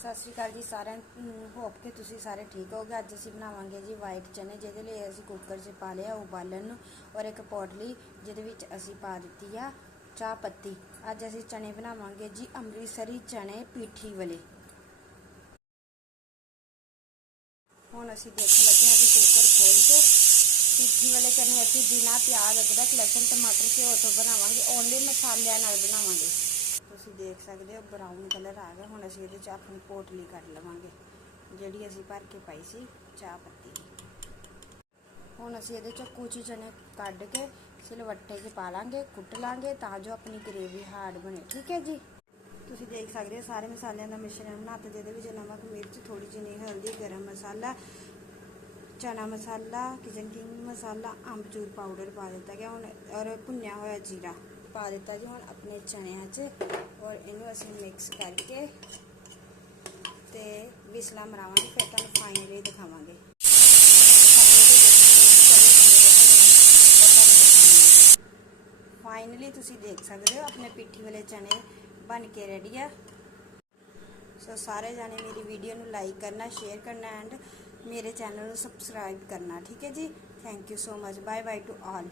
ਸਤਿ ਸ਼੍ਰੀ ਅਕਾਲ ਜੀ ਸਾਰਿਆਂ ਨੂੰ। ਹੋਪ ਕਿ ਤੁਸੀਂ ਸਾਰੇ ਠੀਕ ਹੋਗੇ ਅੱਜ ਅਸੀਂ ਬਣਾਵਾਂਗੇ ਜੀ ਵਾਈਟ ਚਨੇ, ਜਿਹਦੇ ਲਈ ਅਸੀਂ ਕੁੱਕਰ 'ਚ ਪਾ ਲਿਆ ਉਬਾਲਣ ਨੂੰ ਔਰ ਇੱਕ ਪੋਟਲੀ ਜਿਹਦੇ ਵਿੱਚ ਅਸੀਂ ਪਾ ਦਿੱਤੀ ਆ ਚਾਹ ਪੱਤੀ। ਅੱਜ ਅਸੀਂ ਚਨੇ ਬਣਾਵਾਂਗੇ ਜੀ ਅੰਮ੍ਰਿਤਸਰੀ ਚਨੇ ਪੀਠੀ ਵਾਲੇ। ਹੁਣ ਅਸੀਂ ਦੇਖਣ ਲੱਗੇ ਹਾਂ ਜੀ ਕੁੱਕਰ ਖੋਲ ਕੇ। ਪੀਠੀ ਵਾਲੇ ਚਨੇ ਅਸੀਂ ਬਿਨਾ ਪਿਆਜ਼, ਅਦਰਕ, ਲਸਣ, ਟਮਾਟਰ, ਘਿਓ ਤੋਂ ਬਣਾਵਾਂਗੇ। ਓਨਲੀ ਮਸਾਲਿਆਂ ਨਾਲ ਬਣਾਵਾਂਗੇ। ਤੁਸੀਂ ਦੇਖ ਸਕਦੇ ਹੋ ਬਰਾਊਨ ਕਲਰ ਆ ਗਿਆ। ਹੁਣ ਅਸੀਂ ਇਹਦੇ ਚ ਆਪਣੀ ਪੋਟਲੀ ਕੱਢ ਲਵਾਂਗੇ। ਜਿਹੜੀ ਅਸੀਂ ਭਰ ਕੇ ਪਾਈ ਸੀ, ਚਾਹ ਪੱਤੀ ਹੁਣ ਅਸੀਂ ਇਹਦੇ ਚੋਂ ਕੁਝ ਚਨੇ ਕੱਢ ਕੇ ਸਿਲਵੱਟੇ 'ਚ ਪਾ ਲਾਂਗੇ, ਕੁੱਟ ਲਾਂਗੇ ਤਾਂ ਜੋ ਆਪਣੀ ਗ੍ਰੇਵੀ ਹਾਰਡ ਬਣੇ। ਠੀਕ ਹੈ ਜੀ? ਤੁਸੀਂ ਦੇਖ ਸਕਦੇ ਹੋ, ਸਾਰੇ ਮਸਾਲਿਆਂ ਦਾ ਮਿਸ਼ਰਣ ਬਣਾ ਤੇ ਜਿਹਦੇ ਵਿੱਚ ਨਮਕ, ਮਿਰਚ ਥੋੜੀ ਜਿਹੀ ਹਲਦੀ, ਗਰਮ ਮਸਾਲਾ, ਚਨਾ ਮਸਾਲਾ ਕਿਚਨ ਕਿੰਗ ਮਸਾਲਾ ਅੰਬਚੂਰ ਪਾਊਡਰ ਪਾ ਦਿੱਤਾ ਗਿਆ। ਹੁਣ ਔਰ ਭੁੰਨਿਆ ਹੋਇਆ ਜੀਰਾ। ਪਾ ਦਿੱਤਾ ਜੀ ਹੁਣ ਆਪਣੇ ਚਣਿਆਂ 'ਚ ਔਰ ਇਹਨੂੰ ਅਸੀਂ ਮਿਕਸ ਕਰਕੇ ਤੇ ਵਿਸਲਾ ਮਰਾਵਾਂਗੇ, ਫਿਰ ਤੁਹਾਨੂੰ ਫਾਈਨਲੀ ਦਿਖਾਵਾਂਗੇ। ਫਾਈਨਲੀ ਤੁਸੀਂ ਦੇਖ ਸਕਦੇ ਹੋ, ਆਪਣੇ ਪਿੱਠੀ ਵਾਲੇ ਚਨੇ ਬਣ ਕੇ ਰੈਡੀ ਆ। ਸੋ ਸਾਰੇ ਜਾਣੇ ਮੇਰੀ ਵੀਡੀਓ ਨੂੰ ਲਾਈਕ ਕਰਨਾ ਸ਼ੇਅਰ ਕਰਨਾ ਐਂਡ ਮੇਰੇ ਚੈਨਲ ਨੂੰ ਸਬਸਕ੍ਰਾਈਬ ਕਰਨਾ, ਠੀਕ ਹੈ ਜੀ? Thank you so much bye bye to all